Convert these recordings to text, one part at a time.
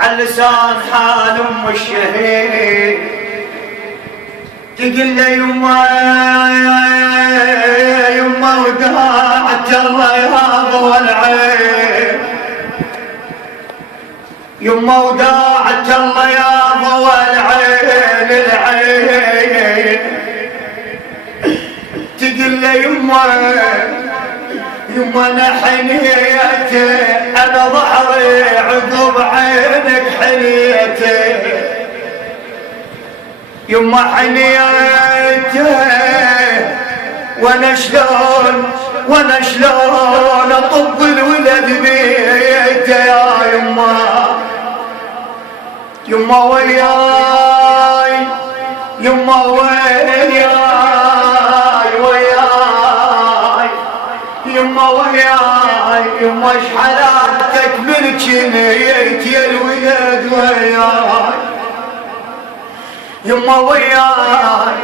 عاللسان حال ام الشهيد تقول له يما وداعت الله يا ابو العين، يما وداعت الله يا ابو العين العين. تقول له يما انا حنيته انا ظهري عقب عينك حنيته، يما حنيته وانا شلون اطب الولد بيته يا يما وياي يما وياي يما وياي يما شحالاتك من جنيت يا الولد وياي، يما وياي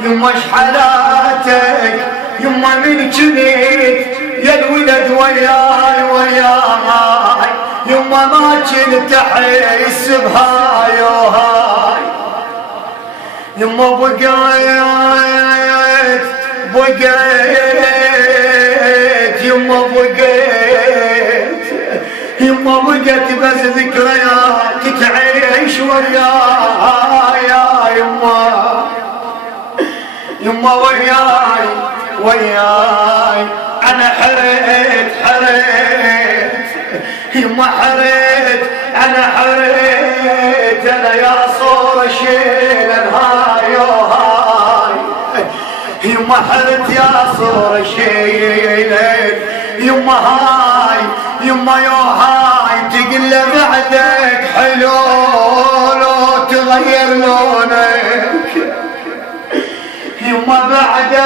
يما شحالاتك يما من جنيت يا الولد وياي وياي، يما ما كنت احس بهاي وهاي، يما بقيت يما بقيت بس ذكريات تعيش وياي يا يما وياي انا حريت يما انا يا صور شيل هاي وهاي، يما حرت يا صور شيل يما هاي يما هاي. تقل بعدك حلو لو تغير لونك يما بعدك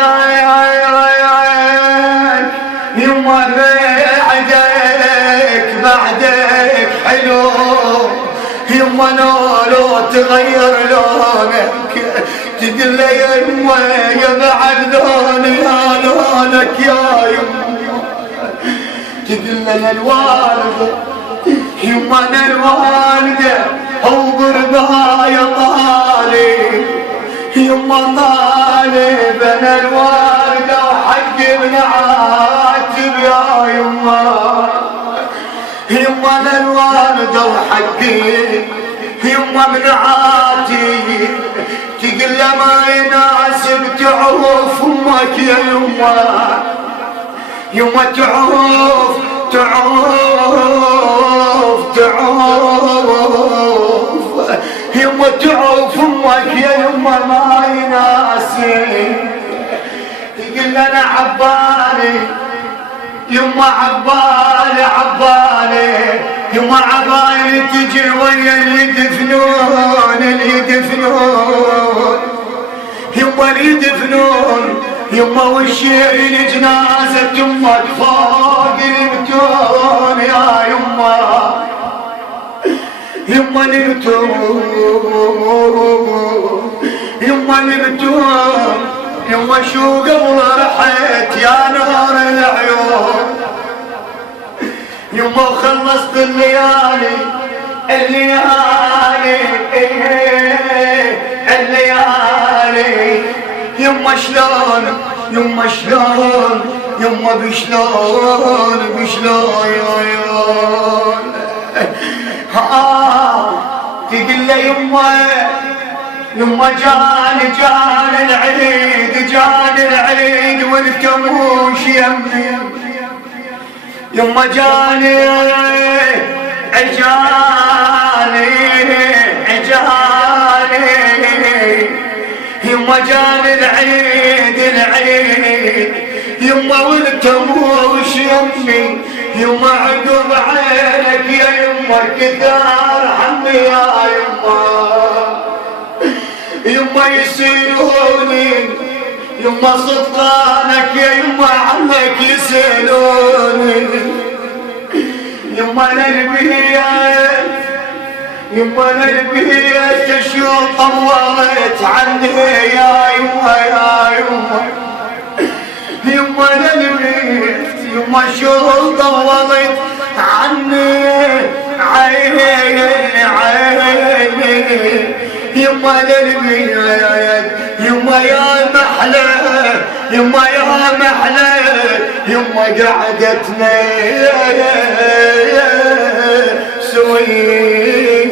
يما بعدك حلو يما لو تغير لونك. تقل يا يما يا بعد لوني يا لونك يا يما. تقل يا الوالدة يما انا الوالدة هو قربها يا طالب يما طالب انا الوالدة وحقي بنعاتب يا يما انا الوالدة وحقي يما بنعاتي. تقل ما يناسب تعوف امك يا يما تعوف يما تعوف امك يا يما ما يناسب. تقل انا عبالي يما عبالي يما عبالي تجي ويا اللي يدفنون يما اللي يدفنون يما والشيل جنازة امك فوق المتون يا يما المتون يما شو قبل رحت يا نور العيون يما خلصت الليالي يما شلون يما بشلون تقل لي يما جان العيد والكموش يمي يما جاني يما جان العيد يما والكموش يمي يما عقب عينك يا يما كثار حمي يا يما يسيلوني يما صدقانك يا يما عنك يسألوني يما للبيت شو طولت عني يا يما للبيت يما شو طولت عني يما للبيت يما يا محلى يما يا محلى يما قعدتنا سوية